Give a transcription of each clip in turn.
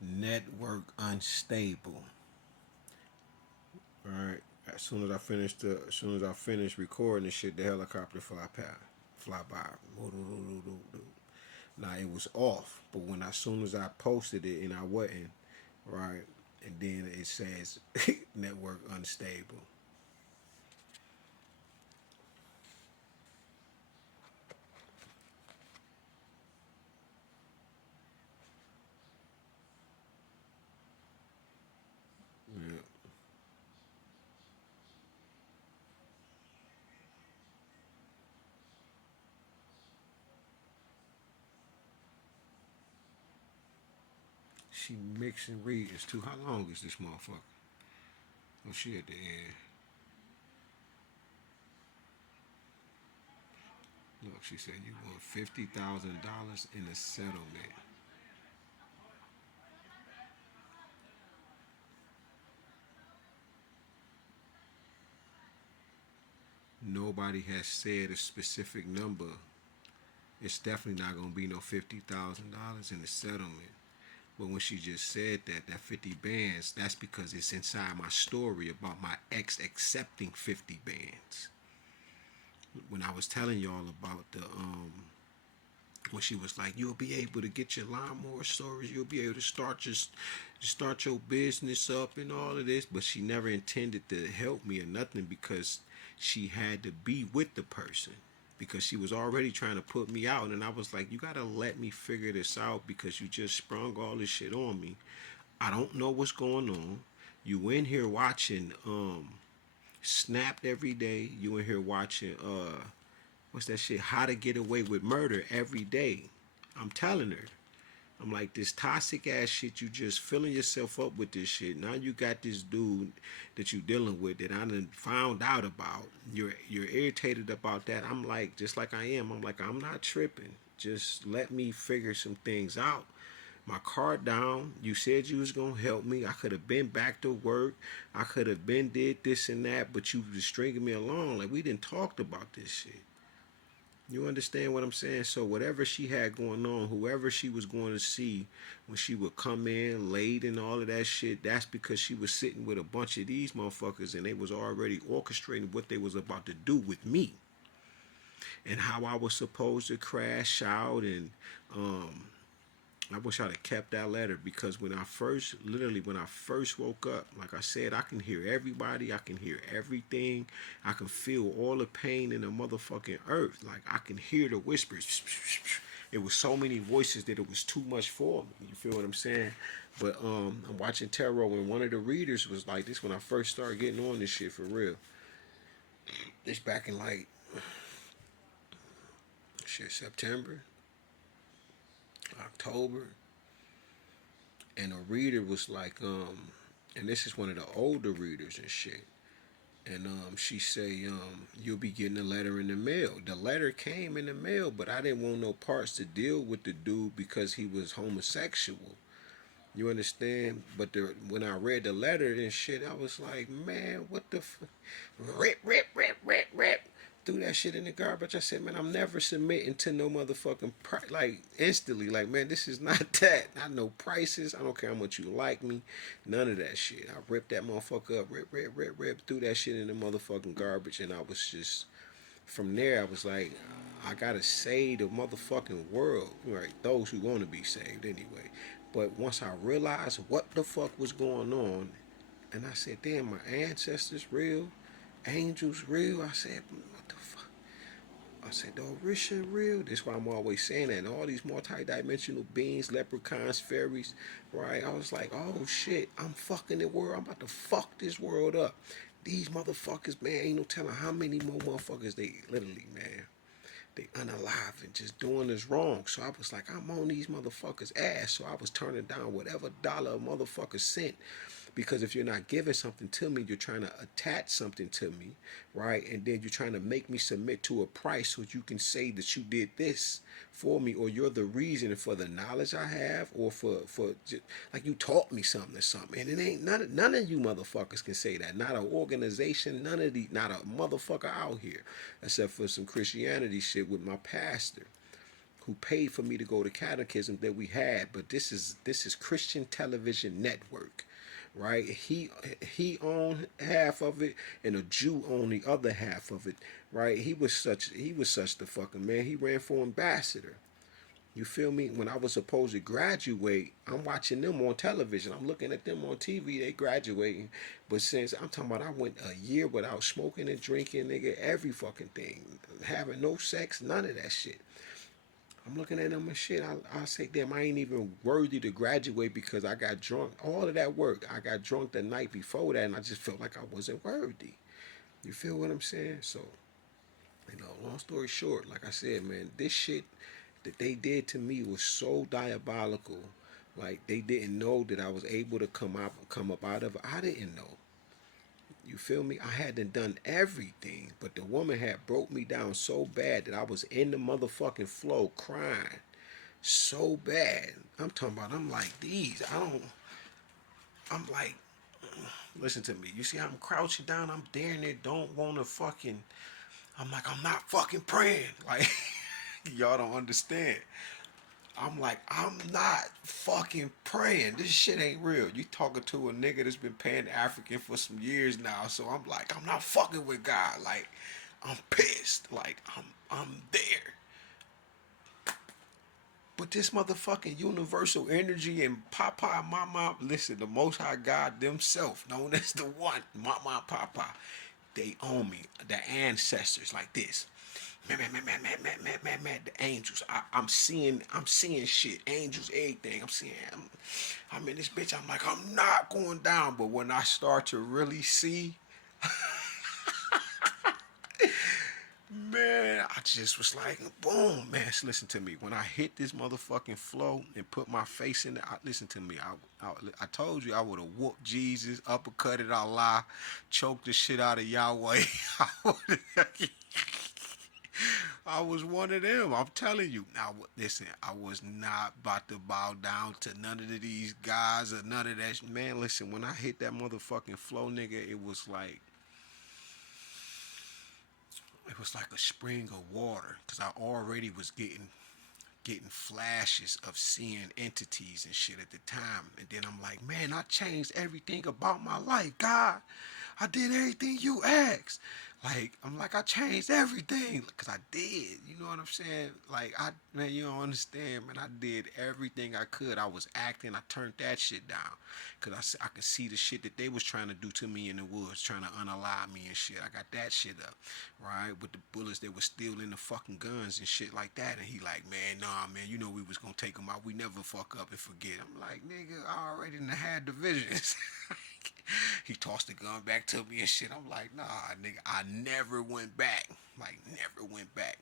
Network unstable. All right. As soon as I finished recording the shit, the helicopter fly by. Now it was off, but when as soon as I posted it and I wasn't right, and then it says network unstable. Yeah. She mixing readings too. How long is this motherfucker? Oh, she at the end. Look, she said you want $50,000 in a settlement. Nobody has said a specific number. It's definitely not gonna be no $50,000 in the settlement. But when she just said that 50 bands, that's because it's inside my story about my ex accepting 50 bands. When I was telling y'all about the when she was like, "You'll be able to get your lawnmower storage. You'll be able to start your business up and all of this," but she never intended to help me or nothing because she had to be with the person because she was already trying to put me out, and I was like, "You gotta let me figure this out because you just sprung all this shit on me. I don't know what's going on. You in here watching Snapped every day. You in here watching what's that shit? How to Get Away with Murder every day. I'm telling her. I'm like, this toxic ass shit, you just filling yourself up with this shit. Now you got this dude that you dealing with that I done found out about. You're irritated about that. I'm like, just like I am, I'm like, I'm not tripping. Just let me figure some things out. My car down. You said you was gonna help me. I could have been back to work. I could have been did this and that, but you was stringing me along. Like we didn't talked about this shit. You understand what I'm saying? So whatever she had going on, whoever she was going to see when she would come in late and all of that shit, that's because she was sitting with a bunch of these motherfuckers and they was already orchestrating what they was about to do with me and how I was supposed to crash out and um I wish I'd have kept that letter because when I first woke up, like I said, I can hear everybody, I can hear everything, I can feel all the pain in the motherfucking earth. Like I can hear the whispers. It was so many voices that it was too much for me. You feel what I'm saying? But I'm watching tarot and one of the readers was like this when I first started getting on this shit for real. It's back in like shit September, October, and a reader was like, and this is one of the older readers and shit. And she say, you'll be getting a letter in the mail. The letter came in the mail, but I didn't want no parts to deal with the dude because he was homosexual. You understand? But when I read the letter and shit, I was like, man, what the rip. Threw that shit in the garbage. I said, man, I'm never submitting to no motherfucking like instantly. Like, man, this is not that. Not no prices. I don't care how much you like me. None of that shit. I ripped that motherfucker up. Rip. Threw that shit in the motherfucking garbage, and I was just from there. I was like, I gotta save the motherfucking world. Right? Those who want to be saved anyway. But once I realized what the fuck was going on, and I said, damn, my ancestors real, angels real. I said, what the fuck? I said, the Orisha real. That's why I'm always saying that. And all these multi-dimensional beings, leprechauns, fairies, right? I was like, oh shit, I'm fucking the world. I'm about to fuck this world up. These motherfuckers, man, ain't no telling how many more motherfuckers they literally, man. They unalive and just doing this wrong. So I was like, I'm on these motherfuckers' ass. So I was turning down whatever dollar a motherfucker sent. Because if you're not giving something to me, you're trying to attach something to me, right? And then you're trying to make me submit to a price so you can say that you did this for me, or you're the reason for the knowledge I have, or for just, like you taught me something or something. And it ain't none of you motherfuckers can say that. Not an organization, not a motherfucker out here, except for some Christianity shit with my pastor, who paid for me to go to catechism that we had, but this is Christian Television Network, right? He owned half of it, and a Jew owned the other half of it, right? He was such the fucking man. He ran for ambassador. You feel me? When I was supposed to graduate, I'm watching them on television. I'm looking at them on TV. They graduating, but since I'm talking about, I went a year without smoking and drinking, nigga, every fucking thing, having no sex, none of that shit. I'm looking at them and shit. I say, damn, I ain't even worthy to graduate because I got drunk. All of that work, I got drunk the night before that, and I just felt like I wasn't worthy. You feel what I'm saying? So, long story short, like I said, man, this shit that they did to me was so diabolical. Like, they didn't know that I was able to come up out of it. I didn't know. You feel me? I hadn't done everything, but the woman had broke me down so bad that I was in the motherfucking flow crying so bad. I'm like, I'm like, listen to me. You see, I'm crouching down. I'm daring it. Don't want to fucking, I'm like, I'm not fucking praying. Like, y'all don't understand. I'm like, I'm not fucking praying. This shit ain't real. You talking to a nigga that's been paying African for some years now. So I'm like, I'm not fucking with God. Like, I'm pissed. Like, I'm there. But this motherfucking universal energy and Papa and Mama, listen, the Most High God themselves, known as the One, Mama and Papa, they own me. The ancestors like this. Man, the angels. I'm seeing shit. Angels, everything. I'm in this bitch. I'm like, I'm not going down. But when I start to really see, man, I just was like, boom, man. Listen to me. When I hit this motherfucking flow and put my face in it, listen to me. I told you I would have whooped Jesus, uppercutted Allah, choked the shit out of Yahweh. I was one of them. I'm telling you. Now, listen, I was not about to bow down to none of these guys or none of that. Man, listen, when I hit that motherfucking flow, nigga, it was like a spring of water, because I already was getting flashes of seeing entities and shit at the time. And then I'm like, man, I changed everything about my life, God. I did everything you asked. Like, I'm like, I changed everything. Because I did. You know what I'm saying? Like, man, you don't understand, man. I did everything I could. I was acting. I turned that shit down. Because I could see the shit that they was trying to do to me in the woods, trying to unalive me and shit. I got that shit up, right? With the bullets that were still in the fucking guns and shit like that. And he like, man, nah, man, you know we was going to take them out. We never fuck up and forget. I'm like, nigga, I already done had divisions. He tossed the gun back to me and shit. I'm like, nah, nigga, I never went back. Like, never went back.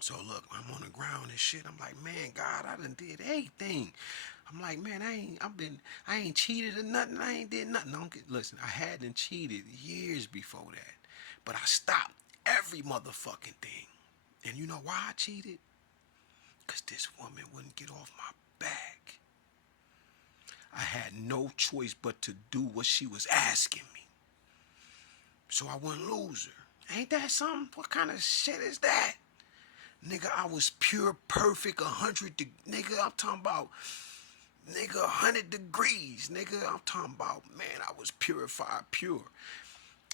So look, I'm on the ground and shit. I'm like, man, God, I done did everything. I'm like, man, I ain't cheated or nothing. I ain't did nothing. Listen, I hadn't cheated years before that, but I stopped every motherfucking thing. And you know why I cheated? Because this woman wouldn't get off my back. I had no choice but to do what she was asking me, so I wouldn't lose her. Ain't that something? What kind of shit is that? Nigga, I was pure, perfect, 100 nigga, I'm talking about, nigga, 100 degrees. Nigga, I'm talking about, man, I was purified, pure.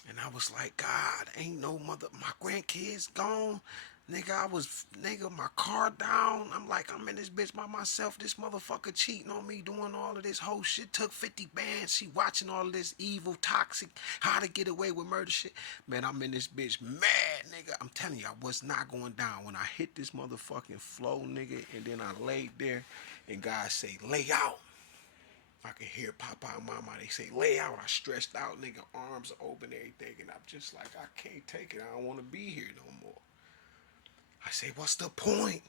And I was like, God, ain't no mother, my grandkids gone. Nigga, my car down. I'm like, I'm in this bitch by myself. This motherfucker cheating on me, doing all of this whole shit. Took 50 bands. She watching all of this evil, toxic, how to get away with murder shit. Man, I'm in this bitch mad, nigga. I'm telling you, I was not going down. When I hit this motherfucking flow, nigga, and then I laid there, and God say, lay out. I can hear Papa and Mama, they say, lay out. I stretched out, nigga, arms open, everything. And I'm just like, I can't take it. I don't want to be here no more. I say, what's the point?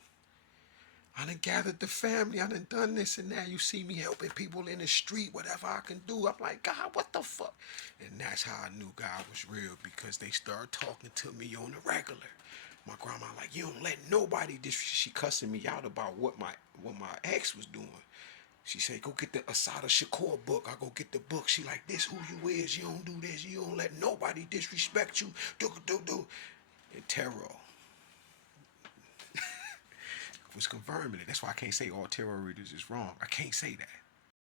I done gathered the family. I done this and that. You see me helping people in the street, whatever I can do. I'm like, God, what the fuck? And that's how I knew God was real, because they started talking to me on the regular. My grandma like, you don't let nobody she cussing me out about what my ex was doing. She said, go get the Asada Shakur book. I go get the book. She like, this who you is. You don't do this. You don't let nobody disrespect you. Do. And terror. was confirming it. That's why I can't say all tarot readers is wrong. I can't say that.